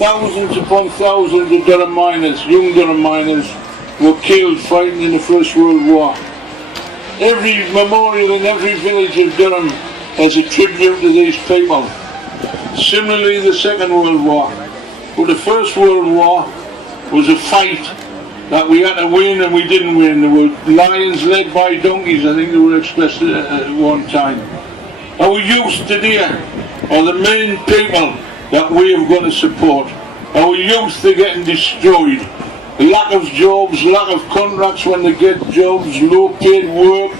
thousands upon thousands of Durham miners, young Durham miners, were killed fighting in the First World War. Every memorial in every village of Durham has a tribute to these people. Similarly, the Second World War. But the First World War was a fight that we had to win and we didn't win. There were lions led by donkeys, I think they were expressed at one time. Our youth today are the main people that we have got to support. Our youth are getting destroyed. Lack of jobs, lack of contracts when they get jobs, low paid work.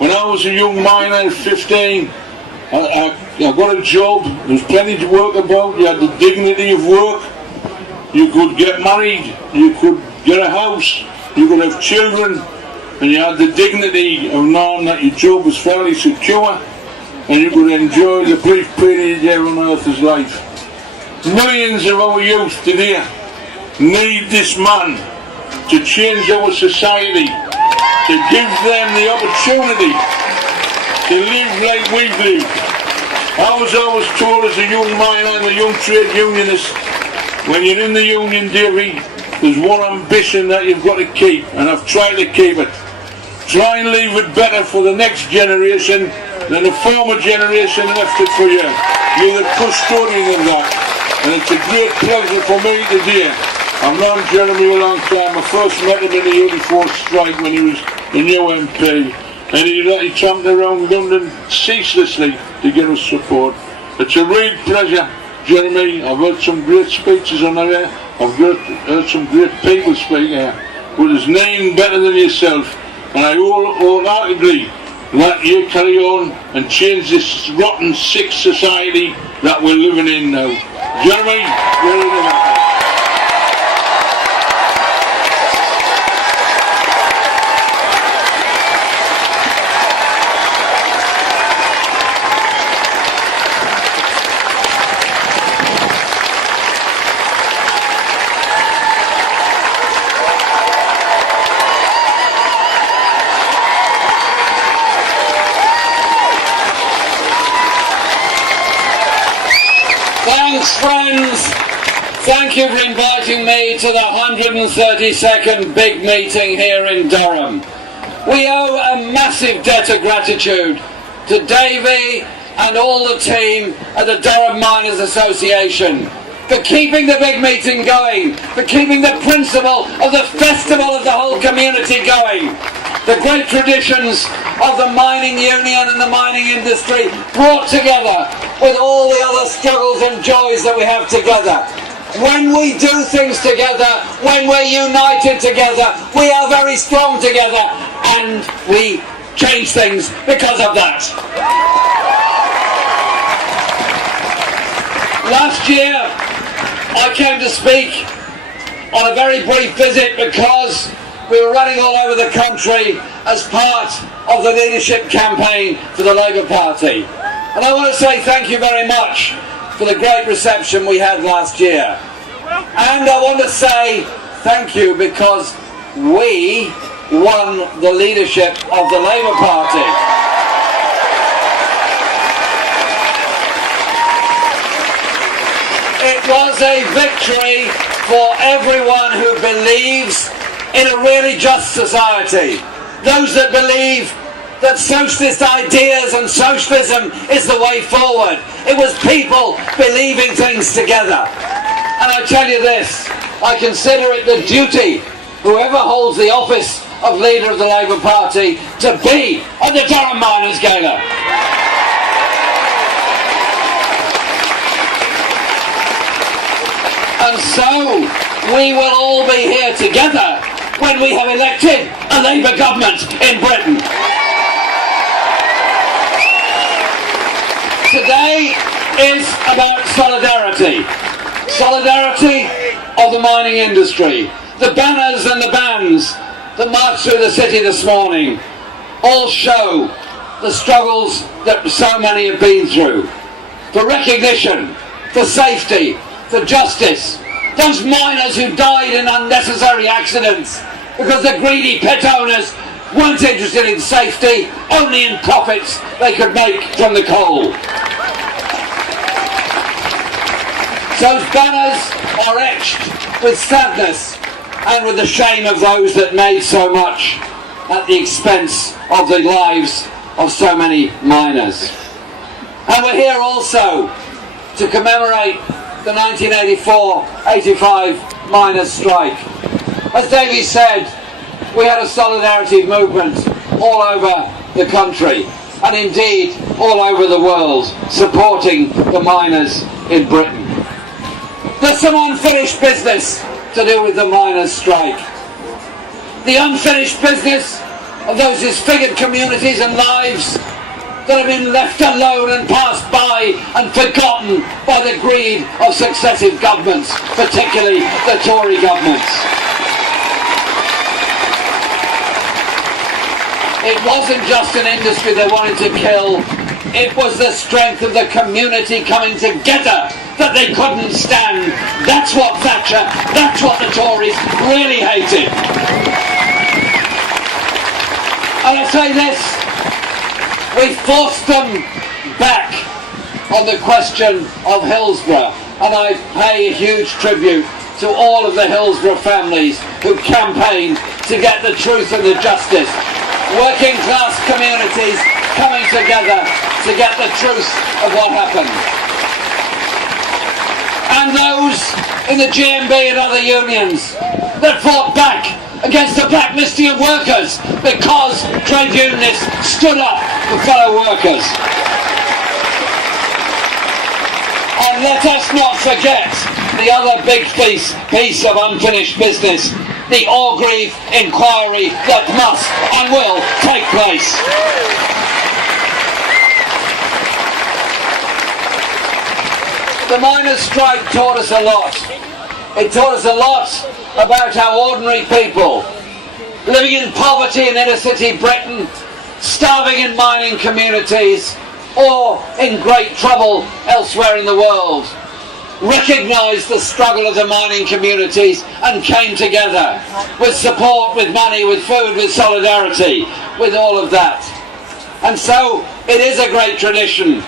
When I was a young miner at 15, I got a job, there was plenty to work about, you had the dignity of work, you could get married, you could get a house, you could have children, and you had the dignity of knowing that your job was fairly secure, and you could enjoy the brief period here on earth as life. Millions of our youth today need this man to change our society, to give them the opportunity to live like we've lived. I was always told as a young miner and a young trade unionist, when you're in the union, Davy, there's one ambition that you've got to keep, and I've tried to keep it. Try and leave it better for the next generation than the former generation left it for you. You're the custodian of that, and it's a great pleasure for me today. I've known Jeremy a long time. I first met him in the 84th strike when he was the new MP, and he tramped around London ceaselessly to get us support. It's a real pleasure, Jeremy. I've heard some great speeches on there. I've heard some great people speak here, but there's none better than yourself, and I wholeheartedly let you carry on and change this rotten, sick society that we're living in now. Jeremy, you're in the Thanks, friends. Thank you for inviting me to the 132nd big meeting here in Durham. We owe a massive debt of gratitude to Davy and all the team at the Durham Miners Association for keeping the big meeting going, for keeping the principle of the festival of the whole community going. The great traditions of the mining union and the mining industry brought together with all the other struggles and joys that we have together. When we do things together, when we're united together, we are very strong together, and we change things because of that. Last year, I came to speak on a very brief visit because we were running all over the country as part of the leadership campaign for the Labour Party. And I want to say thank you very much for the great reception we had last year. And I want to say thank you because we won the leadership of the Labour Party. It was a victory for everyone who believes in a really just society. Those that believe that socialist ideas and socialism is the way forward. It was people believing things together. And I tell you this, I consider it the duty, whoever holds the office of leader of the Labour Party, to be at the Durham Miners Gala. And so we will all be here together when we have elected a Labour government in Britain. Today is about solidarity. Solidarity of the mining industry. The banners and the bands that marched through the city this morning all show the struggles that so many have been through. For recognition, for safety, for justice. Those miners who died in unnecessary accidents because the greedy pit owners weren't interested in safety, only in profits they could make from the coal. Those banners are etched with sadness and with the shame of those that made so much at the expense of the lives of so many miners. And we're here also to commemorate the 1984-85 miners' strike. As Davey said, we had a solidarity movement all over the country, and indeed all over the world, supporting the miners in Britain. There's some unfinished business to do with the miners' strike. The unfinished business of those disfigured communities and lives that have been left alone and passed by and forgotten by the greed of successive governments, particularly the Tory governments. It wasn't just an industry they wanted to kill, it was the strength of the community coming together that they couldn't stand. That's what Thatcher, that's what the Tories really hated. And I say this, we forced them back on the question of Hillsborough, and I pay a huge tribute to all of the Hillsborough families who campaigned to get the truth and the justice. Working class communities coming together to get the truth of what happened. And those in the GMB and other unions that fought back against the blacklisting of workers because trade unionists stood up for fellow workers. And let us not forget the other big piece of unfinished business, the Orgreave inquiry that must and will take place. The miners' strike taught us a lot. It taught us a lot about how ordinary people living in poverty in inner city Britain, starving in mining communities, or in great trouble elsewhere in the world, recognised the struggle of the mining communities and came together with support, with money, with food, with solidarity, with all of that. And so it is a great tradition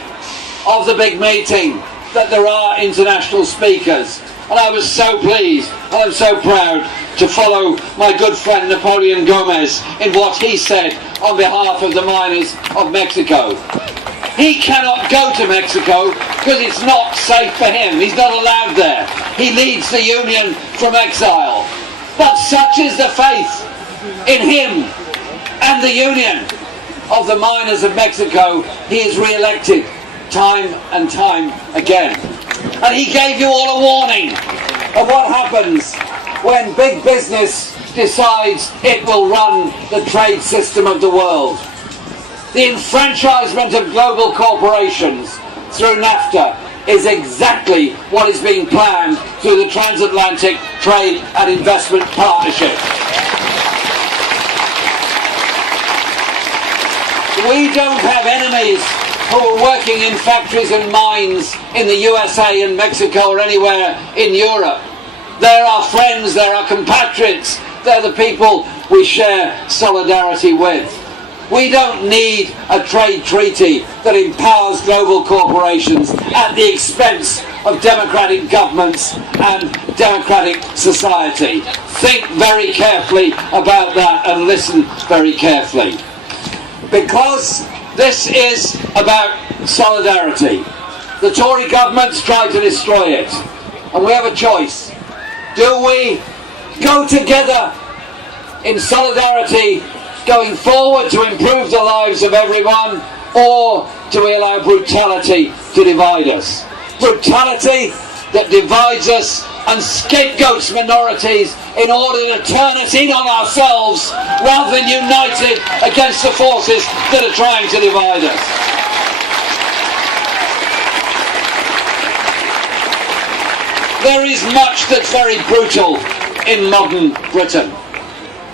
of the big meeting that there are international speakers. And I was so pleased and I'm so proud to follow my good friend Napoleon Gomez in what he said on behalf of the miners of Mexico. He cannot go to Mexico because it's not safe for him. He's not allowed there. He leads the union from exile. But such is the faith in him and the union of the miners of Mexico, he is re-elected time and time again. And he gave you all a warning of what happens when big business decides it will run the trade system of the world. The enfranchisement of global corporations through NAFTA is exactly what is being planned through the Transatlantic Trade and Investment Partnership. We don't have enemies who are working in factories and mines in the USA and Mexico or anywhere in Europe. They're our friends, they're our compatriots, they're the people we share solidarity with. We don't need a trade treaty that empowers global corporations at the expense of democratic governments and democratic society. Think very carefully about that and listen very carefully. Because this is about solidarity. The Tory government's tried to destroy it. And we have a choice. Do we go together in solidarity going forward to improve the lives of everyone, or do we allow brutality to divide us? Brutality that divides us and scapegoats minorities in order to turn us in on ourselves rather than united against the forces that are trying to divide us. There is much that's very brutal in modern Britain.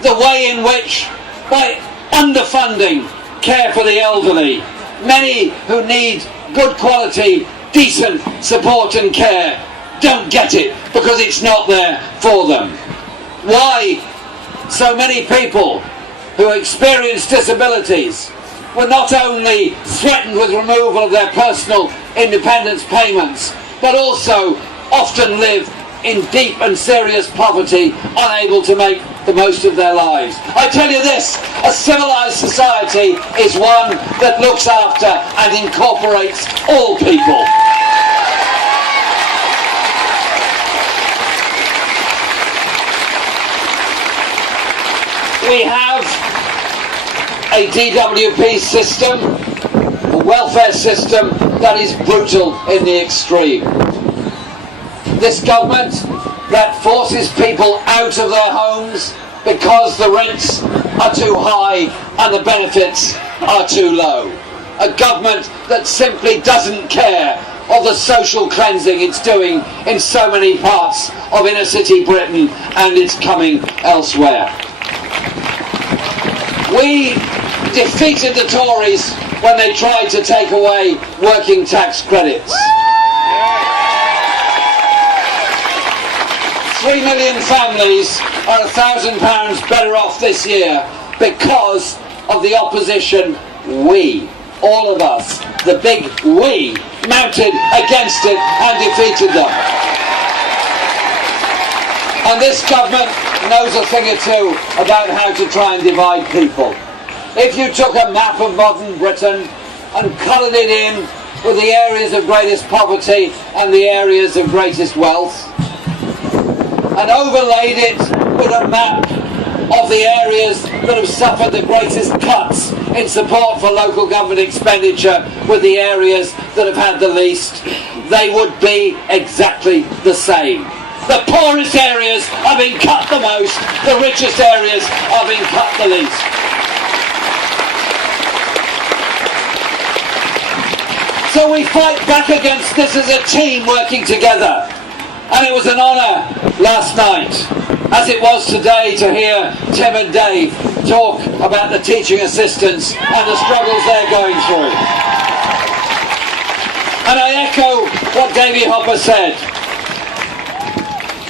The way in which, by underfunding care for the elderly, many who need good quality, decent support and care don't get it because it's not there for them. Why so many people who experience disabilities were not only threatened with removal of their personal independence payments, but also often live in deep and serious poverty, unable to make the most of their lives. I tell you this, a civilised society is one that looks after and incorporates all people. We have a DWP system, a welfare system that is brutal in the extreme. This government that forces people out of their homes because the rents are too high and the benefits are too low. A government that simply doesn't care of the social cleansing it's doing in so many parts of inner city Britain, and it's coming elsewhere. We defeated the Tories when they tried to take away working tax credits. 3 million families are £1,000 better off this year because of the opposition we, all of us, the big we, mounted against it and defeated them. And this government knows a thing or two about how to try and divide people. If you took a map of modern Britain and coloured it in with the areas of greatest poverty and the areas of greatest wealth, and overlaid it with a map of the areas that have suffered the greatest cuts in support for local government expenditure with the areas that have had the least, they would be exactly the same. The poorest areas are being cut the most, the richest areas are being cut the least. So we fight back against this as a team working together. And it was an honour last night, as it was today, to hear Tim and Dave talk about the teaching assistants and the struggles they're going through. And I echo what Davy Hopper said.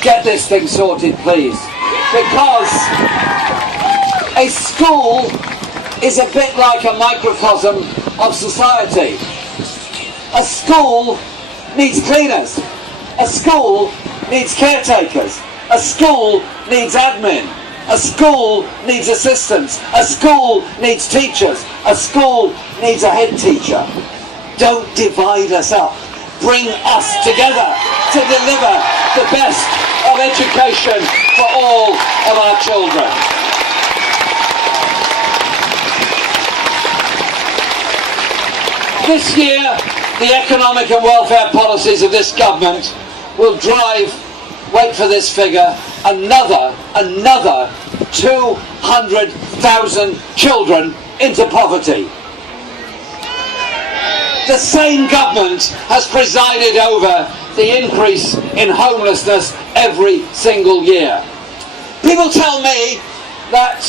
Get this thing sorted, please. Because a school is a bit like a microcosm of society. A school needs cleaners. A school needs caretakers. A school needs admin. A school needs assistants. A school needs teachers. A school needs a head teacher. Don't divide us up. Bring us together to deliver the best of education for all of our children. This year, the economic and welfare policies of this government will drive, wait for this figure, another 200,000 children into poverty. The same government has presided over the increase in homelessness every single year. People tell me that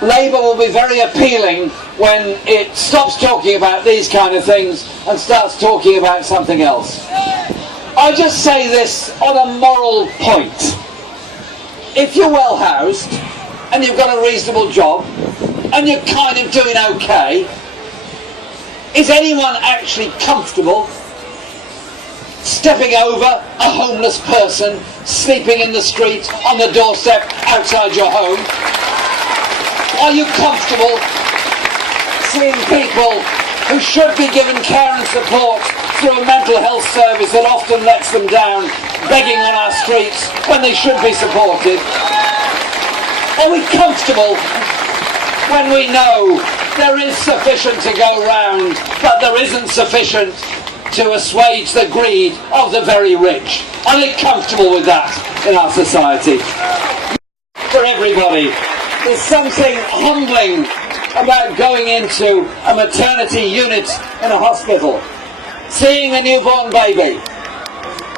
Labour will be very appealing when it stops talking about these kind of things and starts talking about something else. I just say this on a moral point. If you're well housed and you've got a reasonable job and you're kind of doing okay, is anyone actually comfortable stepping over a homeless person sleeping in the street on the doorstep outside your home? Are you comfortable seeing people who should be given care and support through a mental health service that often lets them down, begging on our streets when they should be supported? Are we comfortable when we know there is sufficient to go round, but there isn't sufficient to assuage the greed of the very rich? Are we comfortable with that in our society? For everybody, there's something humbling about going into a maternity unit in a hospital, seeing a newborn baby,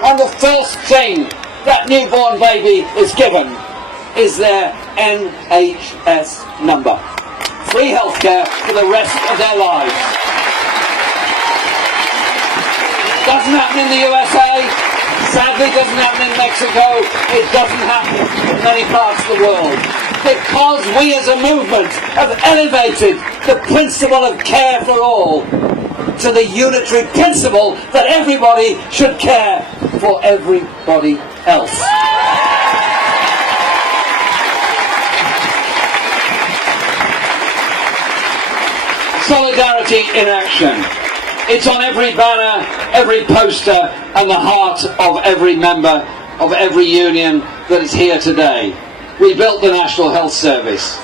and the first thing that newborn baby is given is their NHS number. Free healthcare for the rest of their lives. Doesn't happen in the USA, sadly doesn't happen in Mexico, it doesn't happen in many parts of the world. Because we as a movement have elevated the principle of care for all to the unitary principle that everybody should care for everybody else. Solidarity in action. It's on every banner, every poster, and the heart of every member of every union that is here today. We built the National Health Service.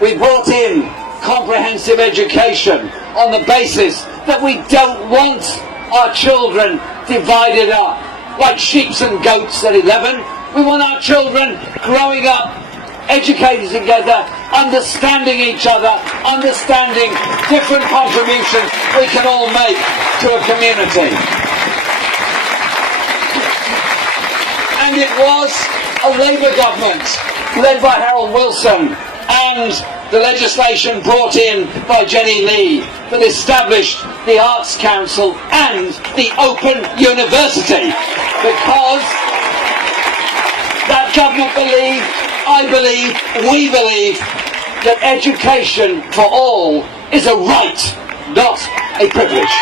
We brought in comprehensive education on the basis that we don't want our children divided up like sheep and goats at 11. We want our children growing up, educated together, understanding each other, understanding different contributions we can all make to a community. And it was a Labour government led by Harold Wilson and the legislation brought in by Jenny Lee that established the Arts Council and the Open University, because that government believed, I believe, we believe, that education for all is a right, not a privilege.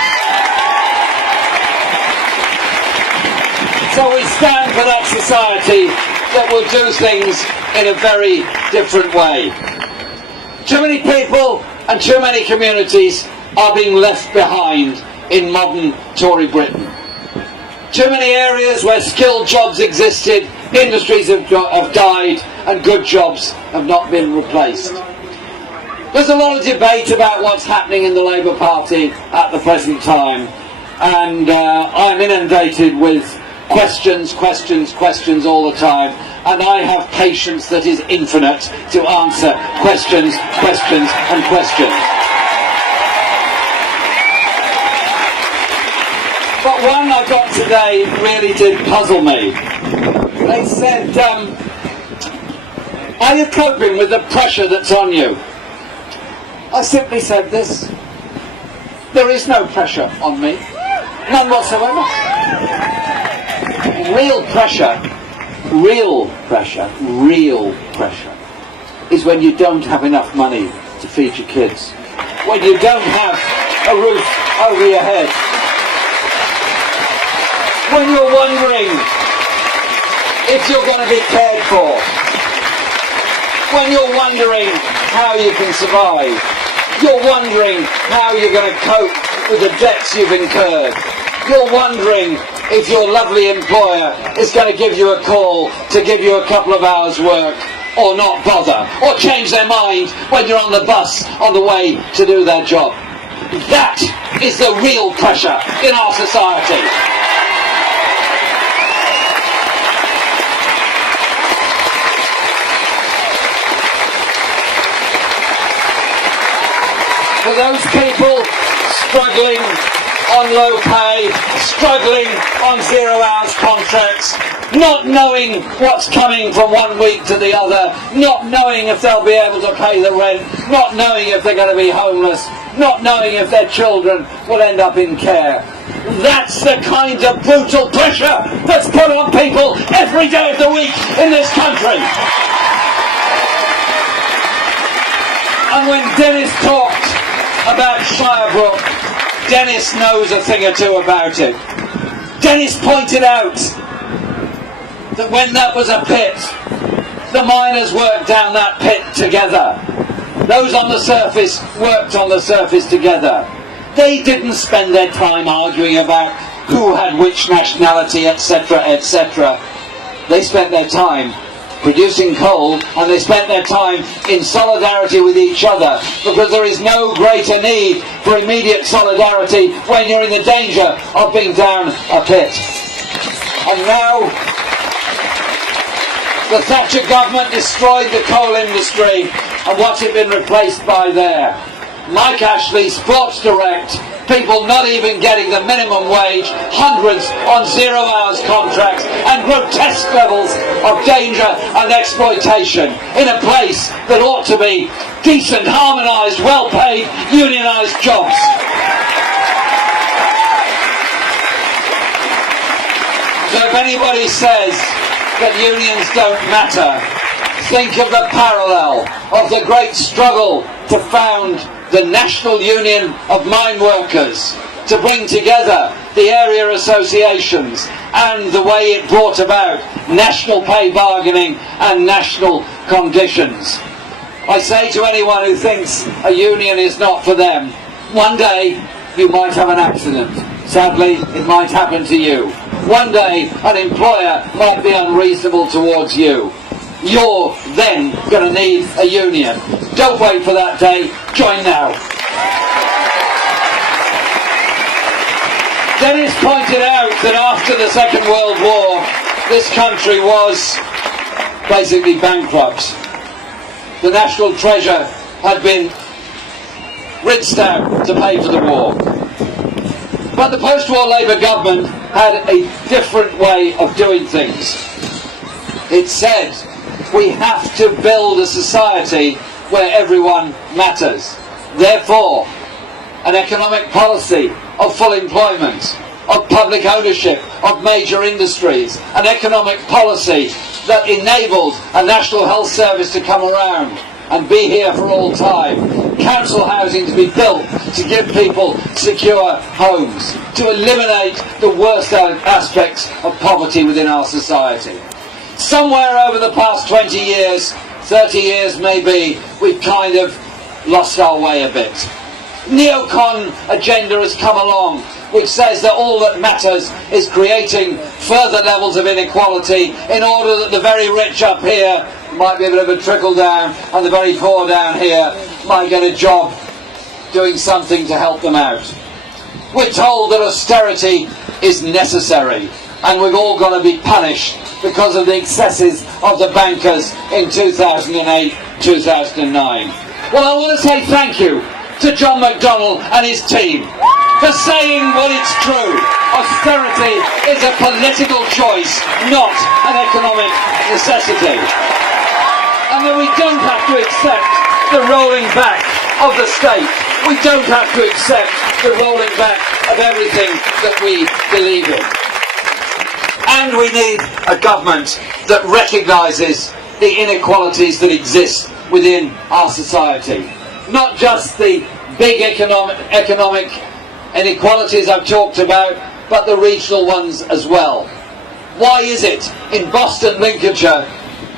So we stand for that society that will do things in a very different way. Too many people and too many communities are being left behind in modern Tory Britain. Too many areas where skilled jobs existed, industries have died, and good jobs have not been replaced. There's a lot of debate about what's happening in the Labour Party at the present time, and I'm inundated with questions all the time, and I have patience that is infinite to answer questions and questions. But one I got today really did puzzle me. They said, are you coping with the pressure that's on you? I simply said this: there is no pressure on me, none whatsoever. Real pressure is when you don't have enough money to feed your kids, when you don't have a roof over your head, when you're wondering if you're going to be cared for, when you're wondering how you can survive, you're wondering how you're going to cope with the debts you've incurred, you're wondering if your lovely employer is going to give you a call to give you a couple of hours work, or not bother, or change their mind when you're on the bus on the way to do their job. That is the real pressure in our society. For those people struggling on low pay, struggling on 0 hours contracts, not knowing what's coming from one week to the other, not knowing if they'll be able to pay the rent, not knowing if they're going to be homeless, not knowing if their children will end up in care. That's the kind of brutal pressure that's put on people every day of the week in this country. And when Dennis talked about Shirebrook, Dennis knows a thing or two about it. Dennis pointed out that when that was a pit, the miners worked down that pit together. Those on the surface worked on the surface together. They didn't spend their time arguing about who had which nationality, etc., etc. They spent their time producing coal, and they spent their time in solidarity with each other, because there is no greater need for immediate solidarity when you're in the danger of being down a pit. And now the Thatcher government destroyed the coal industry, and what's it been replaced by there? Mike Ashley, Sports Direct, people not even getting the minimum wage, hundreds on 0 hours contracts, and grotesque levels of danger and exploitation in a place that ought to be decent, harmonised, well-paid, unionised jobs. So if anybody says that unions don't matter, think of the parallel of the great struggle to found the National Union of Mine Workers, to bring together the area associations and the way it brought about national pay bargaining and national conditions. I say to anyone who thinks a union is not for them, one day you might have an accident. Sadly, it might happen to you. One day an employer might be unreasonable towards you. You're then going to need a union. Don't wait for that day, join now. Dennis pointed out that after the Second World War, this country was basically bankrupt. The national treasure had been rinsed out to pay for the war. But the post-war Labour government had a different way of doing things. It said, we have to build a society where everyone matters. Therefore, an economic policy of full employment, of public ownership, of major industries, an economic policy that enabled a national health service to come around and be here for all time, council housing to be built to give people secure homes, to eliminate the worst aspects of poverty within our society. Somewhere over the past 20 years, 30 years maybe, we've kind of lost our way a bit. Neocon agenda has come along, which says that all that matters is creating further levels of inequality in order that the very rich up here might be a bit of a trickle down and the very poor down here might get a job doing something to help them out. We're told that austerity is necessary and we've all got to be punished because of the excesses of the bankers in 2008, 2009. Well, I want to say thank you to John McDonnell and his team for saying what it's true. Austerity is a political choice, not an economic necessity. And that we don't have to accept the rolling back of the state. We don't have to accept the rolling back of everything that we believe in. And we need a government that recognises the inequalities that exist within our society. Not just the big economic inequalities I've talked about, but the regional ones as well. Why is it in Boston, Lincolnshire,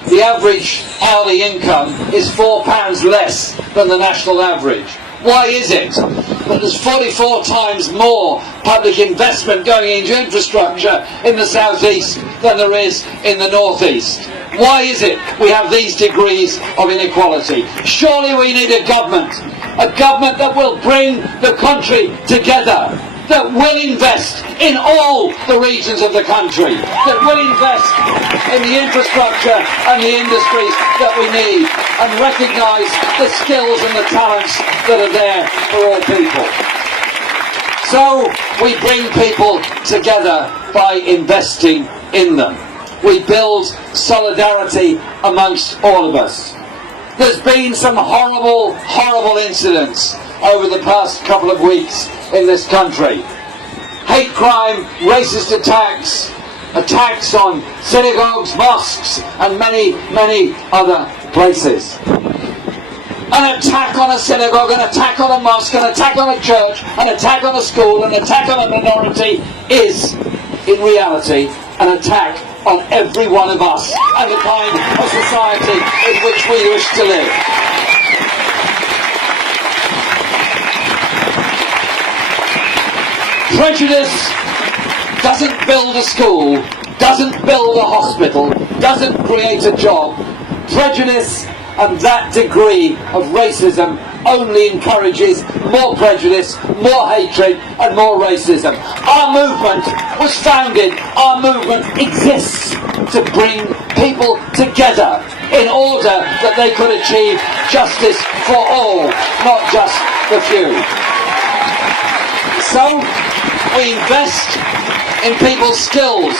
the average hourly income is £4 less than the national average? Why is it that there's 44 times more public investment going into infrastructure in the southeast than there is in the northeast? Why is it we have these degrees of inequality? Surely we need a government that will bring the country together, that will invest in all the regions of the country, that will invest in the infrastructure and the industries that we need, and recognise the skills and the talents that are there for all people. So we bring people together by investing in them. We build solidarity amongst all of us. There's been some horrible, horrible incidents over the past couple of weeks in this country. Hate crime, racist attacks, attacks on synagogues, mosques, and many, many other places. An attack on a synagogue, an attack on a mosque, an attack on a church, an attack on a school, an attack on a minority is, in reality, an attack on every one of us and the kind of society in which we wish to live. Prejudice doesn't build a school, doesn't build a hospital, doesn't create a job. Prejudice and that degree of racism only encourages more prejudice, more hatred and more racism. Our movement was founded, our movement exists to bring people together in order that they could achieve justice for all, not just the few. So we invest in people's skills,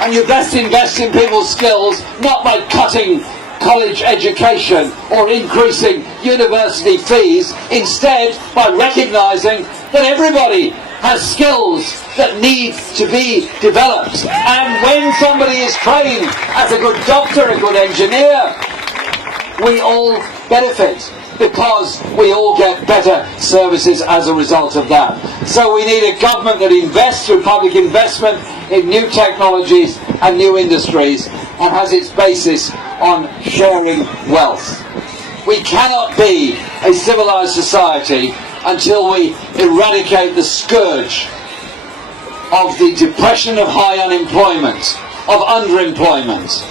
and you best invest in people's skills not by cutting college education or increasing university fees, instead by recognising that everybody has skills that need to be developed, and when somebody is trained as a good doctor, a good engineer, we all benefit. because we all get better services as a result of that. So we need a government that invests through public investment in new technologies and new industries and has its basis on sharing wealth. We cannot be a civilized society until we eradicate the scourge of the depression of high unemployment, of underemployment,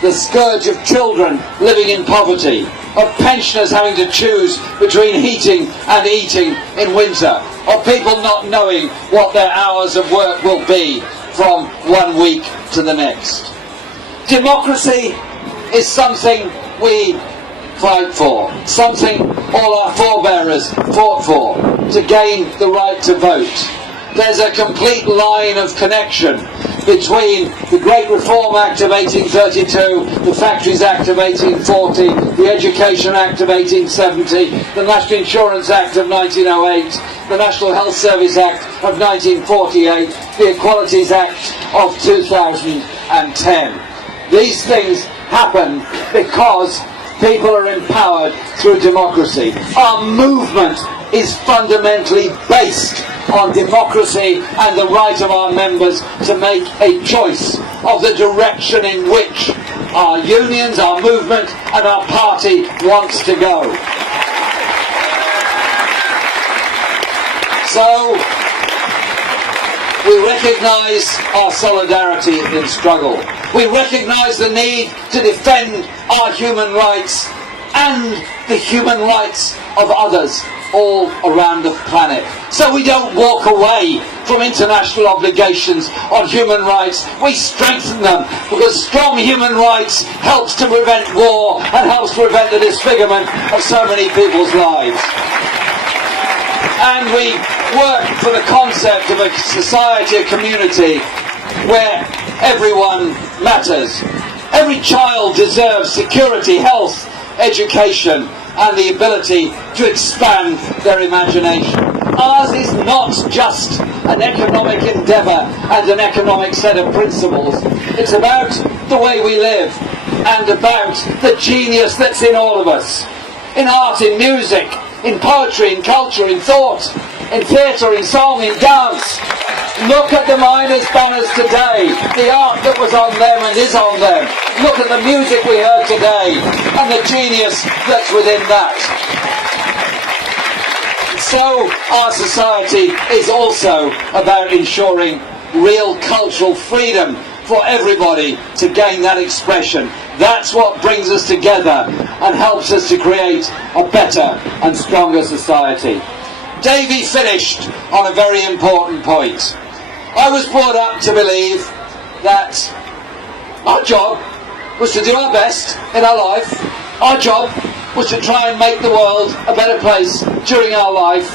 the scourge of children living in poverty, of pensioners having to choose between heating and eating in winter, of people not knowing what their hours of work will be from one week to the next. Democracy is something we fight for, something all our forebearers fought for, to gain the right to vote. There's a complete line of connection between the Great Reform Act of 1832, the Factories Act of 1840, the Education Act of 1870, the National Insurance Act of 1908, the National Health Service Act of 1948, the Equalities Act of 2010. These things happen because people are empowered through democracy. Our movement is fundamentally based on democracy and the right of our members to make a choice of the direction in which our unions, our movement and our party wants to go. So we recognise our solidarity in struggle. We recognise the need to defend our human rights and the human rights of others all around the planet. So we don't walk away from international obligations on human rights. We strengthen them, because strong human rights helps to prevent war and helps to prevent the disfigurement of so many people's lives. And we work for the concept of a society, a community, where everyone matters. Every child deserves security, health, education, and the ability to expand their imagination. Ours is not just an economic endeavour and an economic set of principles. It's about the way we live and about the genius that's in all of us. In art, in music, in poetry, in culture, in thought, in theatre, in song, in dance. Look at the miners' banners today, the art that was on them and is on them. Look at the music we heard today and the genius that's within that. So our society is also about ensuring real cultural freedom for everybody to gain that expression. That's what brings us together and helps us to create a better and stronger society. Davy finished on a very important point. I was brought up to believe that our job was to do our best in our life. Our job was to try and make the world a better place during our life,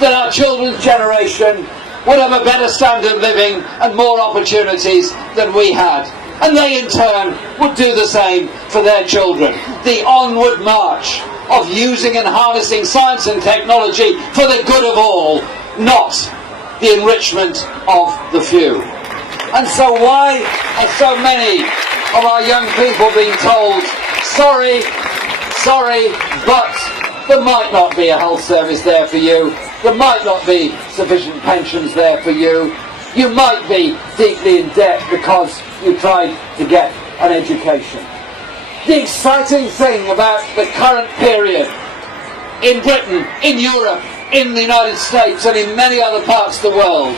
that our children's generation would have a better standard of living and more opportunities than we had. And they in turn would do the same for their children. The onward march of using and harnessing science and technology for the good of all, not the enrichment of the few. And so why are so many of our young people being told, sorry, but there might not be a health service there for you, there might not be sufficient pensions there for you, you might be deeply in debt because you tried to get an education. The exciting thing about the current period in Britain, in Europe, in the United States and in many other parts of the world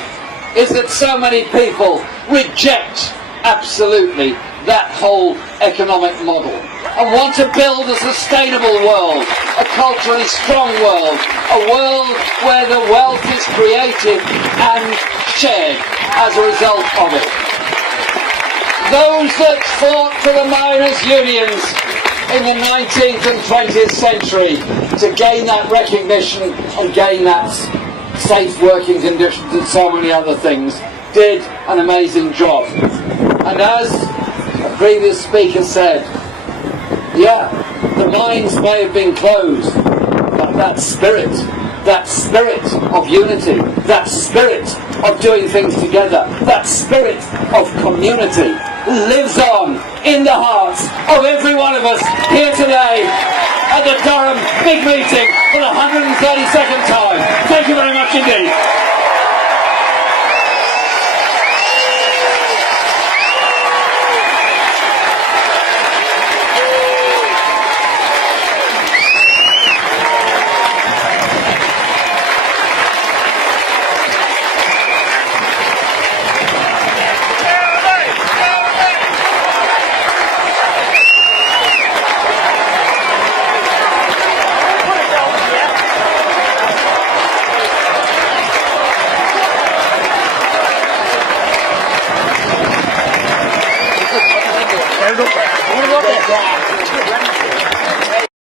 is that so many people reject absolutely that whole economic model and want to build a sustainable world, a culturally strong world, a world where the wealth is created and shared as a result of it. Those that fought for the miners' unions in the 19th and 20th century to gain that recognition and gain that safe working conditions and so many other things did an amazing job. And as a previous speaker said, yeah, the mines may have been closed, but that spirit of unity, that spirit of doing things together, that spirit of community lives on in the hearts of every one of us here today at the Durham big meeting for the 132nd time. Thank you very much indeed.